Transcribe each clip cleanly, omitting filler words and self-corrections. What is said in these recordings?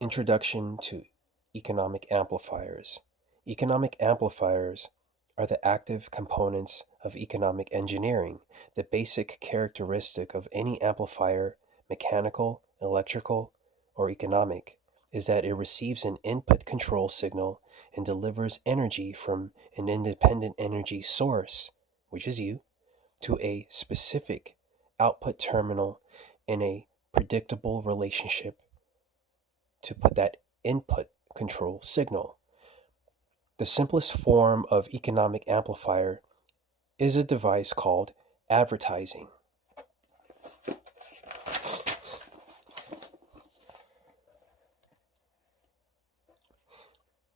Introduction to Economic Amplifiers. Economic amplifiers are the active components of economic engineering. The basic characteristic of any amplifier, mechanical, electrical, or economic, is that it receives an input control signal and delivers energy from an independent energy source, which is you, to a specific output terminal in a predictable relationship to put that input control signal. The simplest form of economic amplifier is a device called advertising.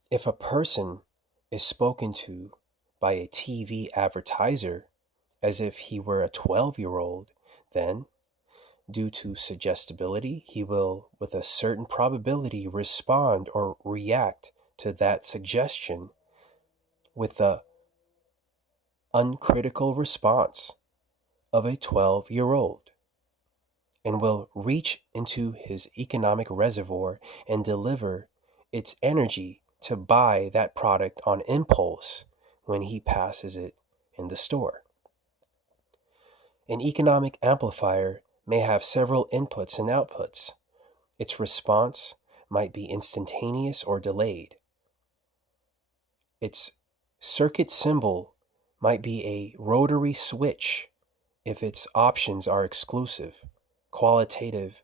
If a person is spoken to by a TV advertiser as if he were a 12-year-old, then, due to suggestibility, he will, with a certain probability, respond or react to that suggestion with the uncritical response of a 12-year-old and will reach into his economic reservoir and deliver its energy to buy that product on impulse when he passes it in the store. An economic amplifier may have several inputs and outputs. Its response might be instantaneous or delayed. Its circuit symbol might be a rotary switch if its options are exclusive, qualitative,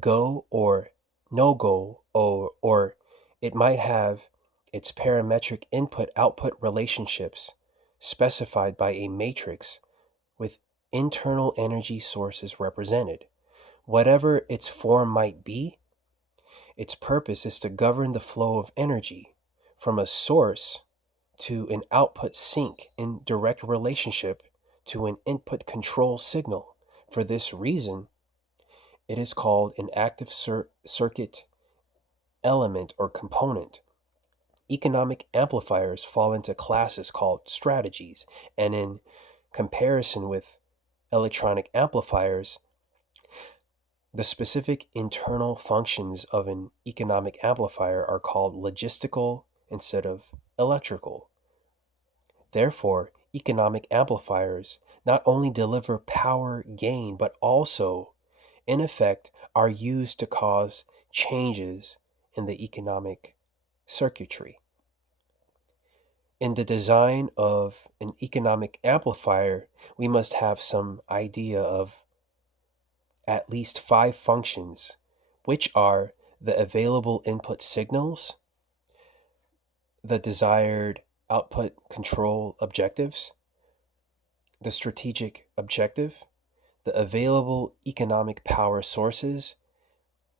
go or no go, or it might have its parametric input output relationships specified by a matrix with internal energy sources represented. Whatever its form might be, its purpose is to govern the flow of energy from a source to an output sink in direct relationship to an input control signal. For this reason, it is called an active circuit element or component. Economic amplifiers fall into classes called strategies, and in comparison with electronic amplifiers, the specific internal functions of an economic amplifier are called logistical instead of electrical. Therefore, economic amplifiers not only deliver power gain, but also, in effect, are used to cause changes in the economic circuitry. In the design of an economic amplifier, we must have some idea of at least 5 functions, which are the available input signals, the desired output control objectives, the strategic objective, the available economic power sources,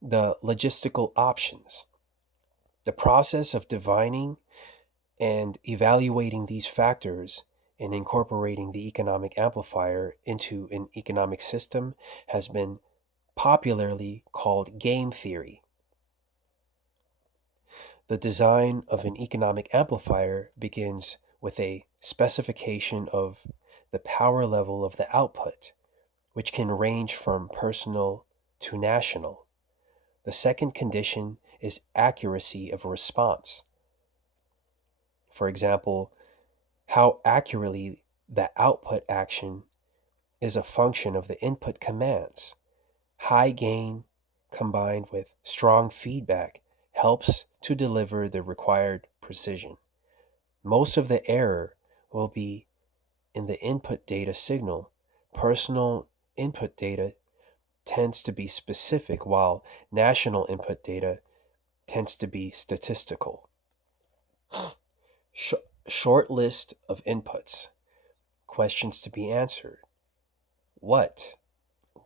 the logistical options. The process of divining and evaluating these factors and incorporating the economic amplifier into an economic system has been popularly called game theory. The design of an economic amplifier begins with a specification of the power level of the output, which can range from personal to national. The second condition is accuracy of response. For example, how accurately the output action is a function of the input commands. High gain combined with strong feedback helps to deliver the required precision. Most of the error will be in the input data signal. Personal input data tends to be specific, while national input data tends to be statistical. Short list of inputs. Questions to be answered. What?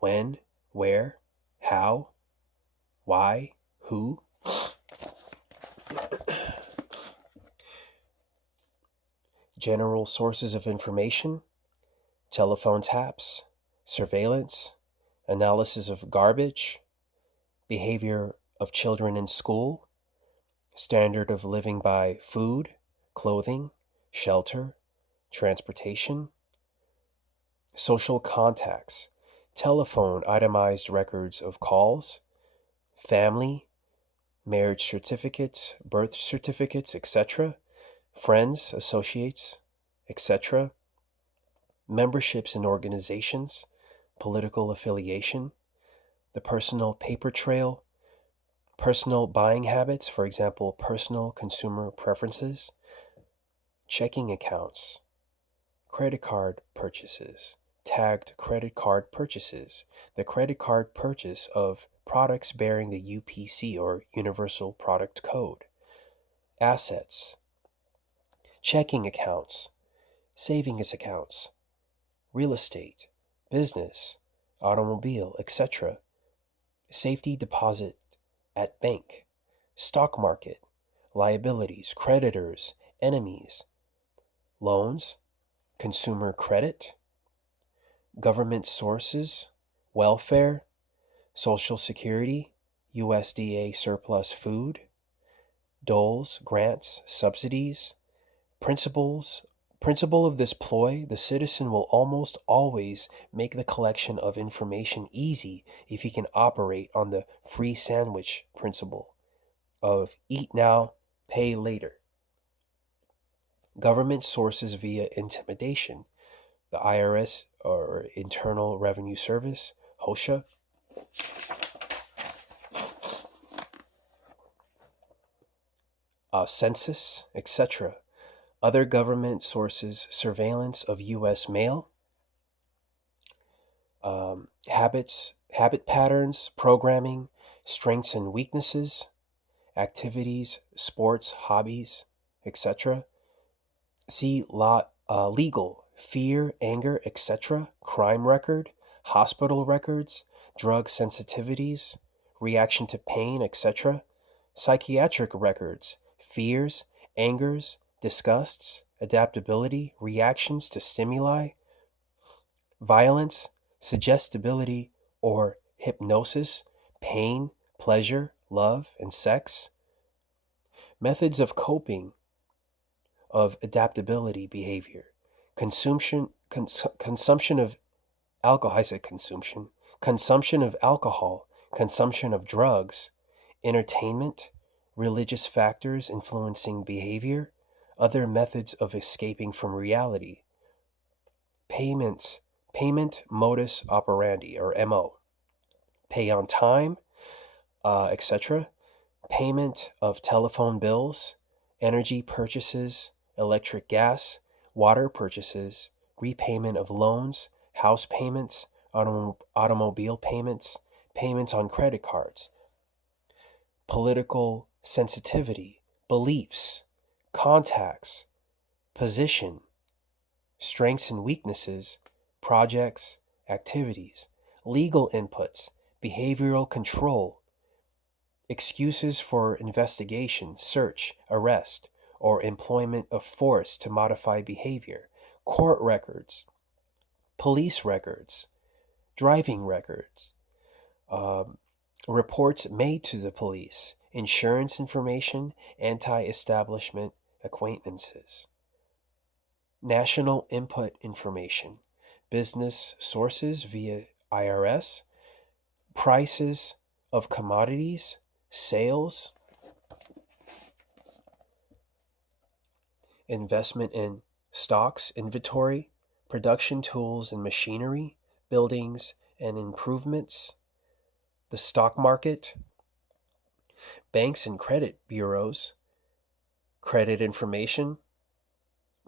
When? Where? How? Why? Who? General sources of information, telephone taps, surveillance, analysis of garbage, behavior of children in school, standard of living by food, clothing, shelter, transportation, social contacts, telephone itemized records of calls, family, marriage certificates, birth certificates, etc., friends, associates, etc., memberships in organizations, political affiliation, the personal paper trail, personal buying habits, for example, personal consumer preferences, checking accounts, credit card purchases, tagged credit card purchases, the credit card purchase of products bearing the UPC or Universal Product Code, assets, checking accounts, savings accounts, real estate, business, automobile, etc., safety deposit at bank, stock market, liabilities, creditors, enemies, loans, consumer credit, government sources, welfare, Social Security, USDA surplus food, doles, grants, subsidies, principle of this ploy, the citizen will almost always make the collection of information easy if he can operate on the free sandwich principle of eat now, pay later. Government sources via intimidation, the IRS or Internal Revenue Service, HOSHA, census, etc. Other government sources, surveillance of U.S. mail, habit patterns, programming, strengths and weaknesses, activities, sports, hobbies, etc. See legal, fear, anger, etc., crime record, hospital records, drug sensitivities, reaction to pain, etc., psychiatric records, fears, angers, disgusts, adaptability, reactions to stimuli, violence, suggestibility or hypnosis, pain, pleasure, love, and sex, methods of coping, of adaptability behavior, consumption of alcohol, I said consumption of alcohol, consumption of drugs, entertainment, religious factors influencing behavior, other methods of escaping from reality, payment modus operandi or MO, pay on time, etc., payment of telephone bills, energy purchases, electric, gas, water purchases, repayment of loans, house payments, automobile payments, payments on credit cards, political sensitivity, beliefs, contacts, position, strengths and weaknesses, projects, activities, legal inputs, behavioral control, excuses for investigation, search, arrest, or employment of force to modify behavior, court records, police records, driving records, reports made to the police, insurance information, anti-establishment acquaintances, national input information, business sources via IRS, prices of commodities, sales, investment in stocks, inventory, production tools and machinery, buildings and improvements, the stock market, banks and credit bureaus, credit information,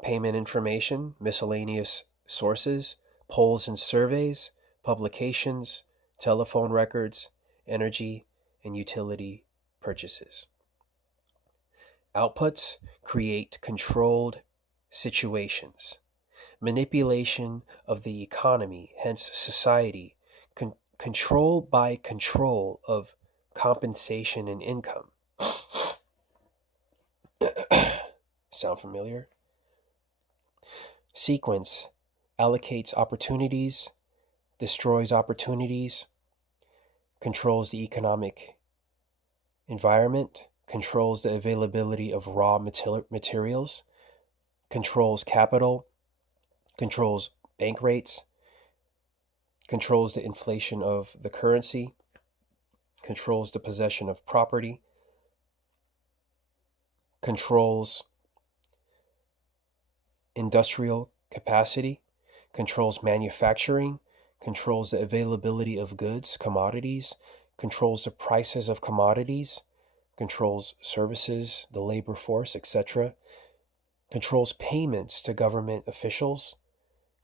payment information, miscellaneous sources, polls and surveys, publications, telephone records, energy and utility purchases. Outputs create controlled situations. Manipulation of the economy, hence society, control by control of compensation and income. Sound familiar? Sequence allocates opportunities, destroys opportunities, controls the economic environment, controls the availability of raw materials, controls capital, controls bank rates, controls the inflation of the currency, controls the possession of property, controls industrial capacity, controls manufacturing, controls the availability of goods, commodities, controls the prices of commodities, controls services, the labor force, etc., controls payments to government officials,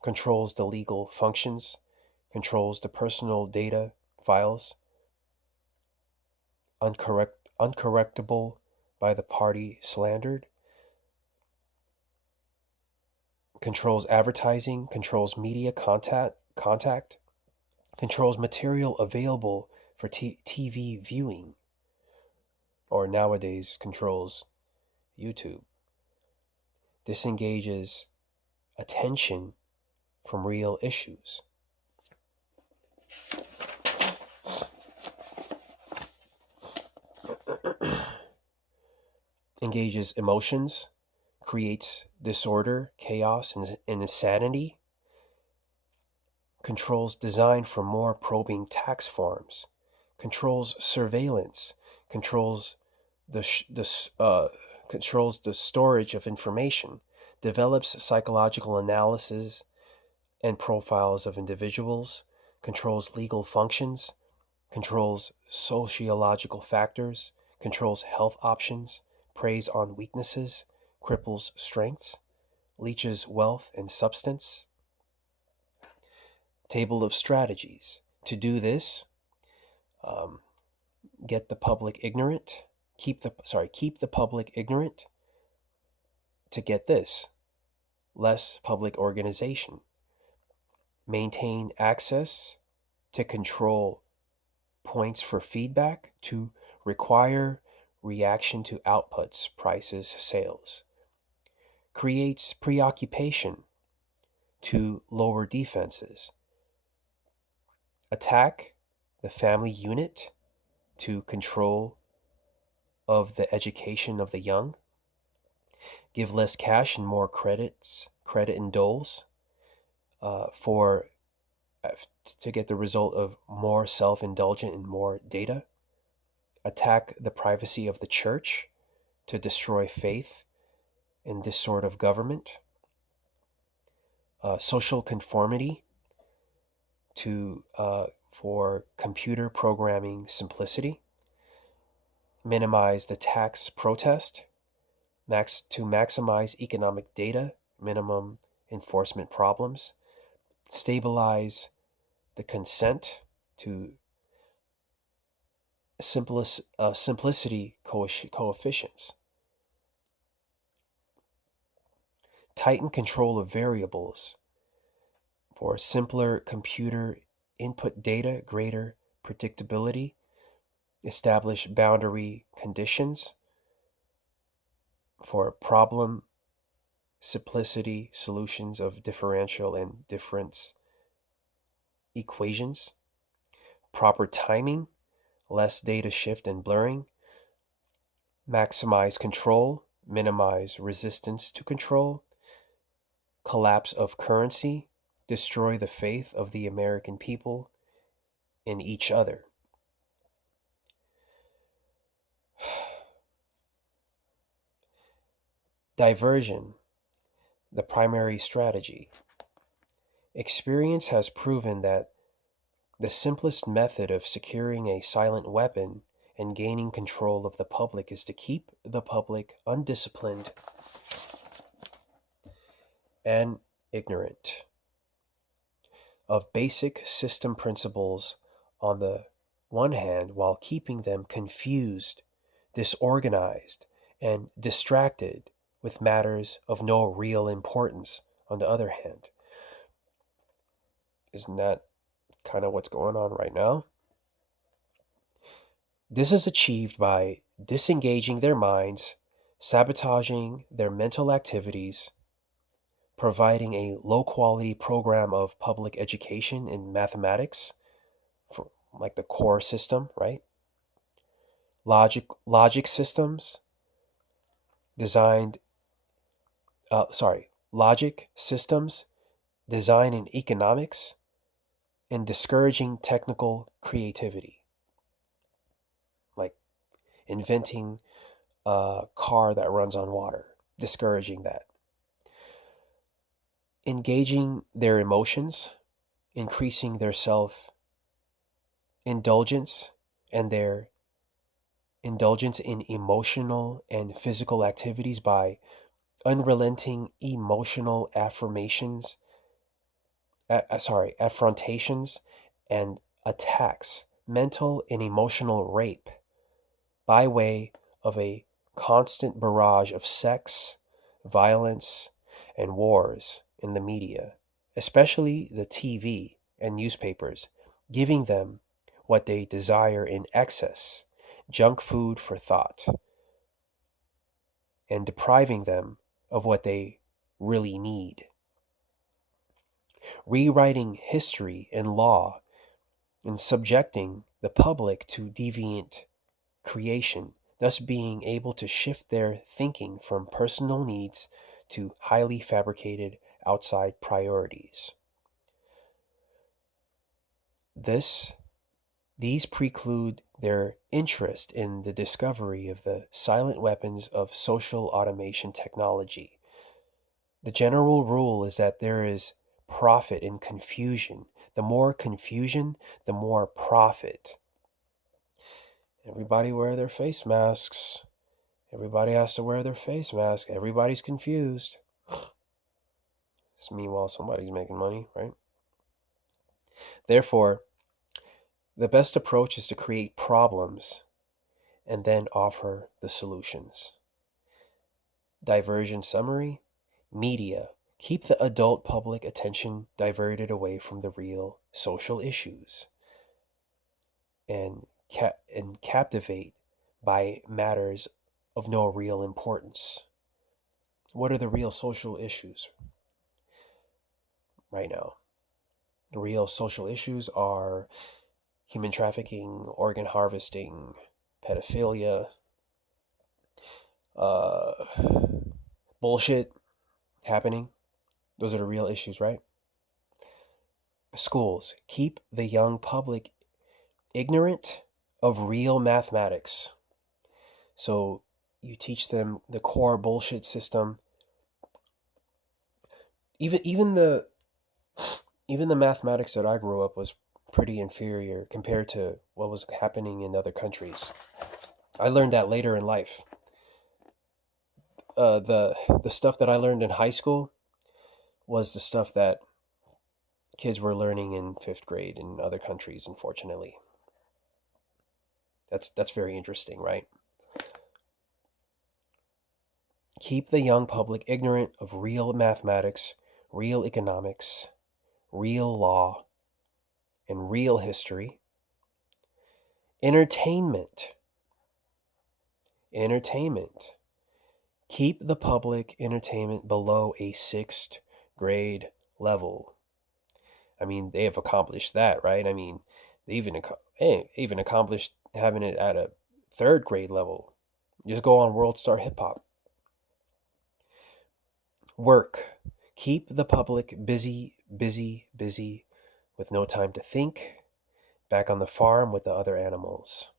controls the legal functions, controls the personal data files, uncorrectable by the party slandered, controls advertising, controls media contact, controls material available for TV viewing, or nowadays controls YouTube, disengages attention from real issues. Engages emotions, creates disorder, chaos, and insanity, controls design for more probing tax forms, controls surveillance, controls controls the storage of information, develops psychological analysis and profiles of individuals, controls legal functions, controls sociological factors, controls health options, preys on weaknesses, cripples strengths, leeches wealth and substance. Table of strategies. To do this, get the public ignorant. Keep the public ignorant. To get this, less public organization. Maintain access to control points for feedback, to require reaction to outputs, prices, sales. Creates preoccupation to lower defenses. Attack the family unit to control of the education of the young. Give less cash and more credit and doles to get the result of more self-indulgent and more data. Attack the privacy of the church to destroy faith in this sort of government. Social conformity for computer programming simplicity. Minimize the tax protest to maximize economic data, minimum enforcement problems. Stabilize the consent to simplicity coefficients. Tighten control of variables for simpler computer input data, greater predictability. Establish boundary conditions for problem simplicity solutions of differential and difference equations. Proper timing, less data shift and blurring. Maximize control, minimize resistance to control. Collapse of currency, destroy the faith of the American people in each other. Diversion, the primary strategy. Experience has proven that the simplest method of securing a silent weapon and gaining control of the public is to keep the public undisciplined and ignorant of basic system principles on the one hand, while keeping them confused, disorganized, and distracted with matters of no real importance on the other hand. Isn't that kind of what's going on right now? This is achieved by disengaging their minds, sabotaging their mental activities, providing a low-quality program of public education in mathematics, for like the core system, right? Logic systems designed, logic systems designed in economics, and discouraging technical creativity, like inventing a car that runs on water, discouraging that. Engaging their emotions, increasing their self indulgence and their indulgence in emotional and physical activities by unrelenting emotional affrontations and attacks, mental and emotional rape by way of a constant barrage of sex, violence, and wars in the media, especially the TV and newspapers, giving them what they desire in excess, junk food for thought, and depriving them of what they really need. Rewriting history and law and subjecting the public to deviant creation, thus being able to shift their thinking from personal needs to highly fabricated outside priorities. These preclude their interest in the discovery of the silent weapons of social automation technology. The general rule is that there is profit in confusion. The more confusion, the more profit. Everybody wear their face masks. Everybody has to wear their face mask. Everybody's confused. Meanwhile, somebody's making money, right? Therefore, the best approach is to create problems and then offer the solutions. Diversion summary: media. Keep the adult public attention diverted away from the real social issues and captivate by matters of no real importance. What are the real social issues right now? The real social issues are human trafficking, organ harvesting, pedophilia, bullshit happening. Those are the real issues, right? Schools. Keep the young public ignorant of real mathematics. So you teach them the core bullshit system. Even the mathematics that I grew up was pretty inferior compared to what was happening in other countries. I learned that later in life. The stuff that I learned in high school was the stuff that kids were learning in 5th grade in other countries, unfortunately. That's very interesting, right? Keep the young public ignorant of real mathematics, real economics, real law, and real history. Entertainment. Keep the public entertainment below a 6th grade level. I mean, they have accomplished that, right? I mean, they even accomplished having it at a 3rd grade level. Just go on World Star Hip Hop. Work. Keep the public busy, with no time to think, back on the farm with the other animals.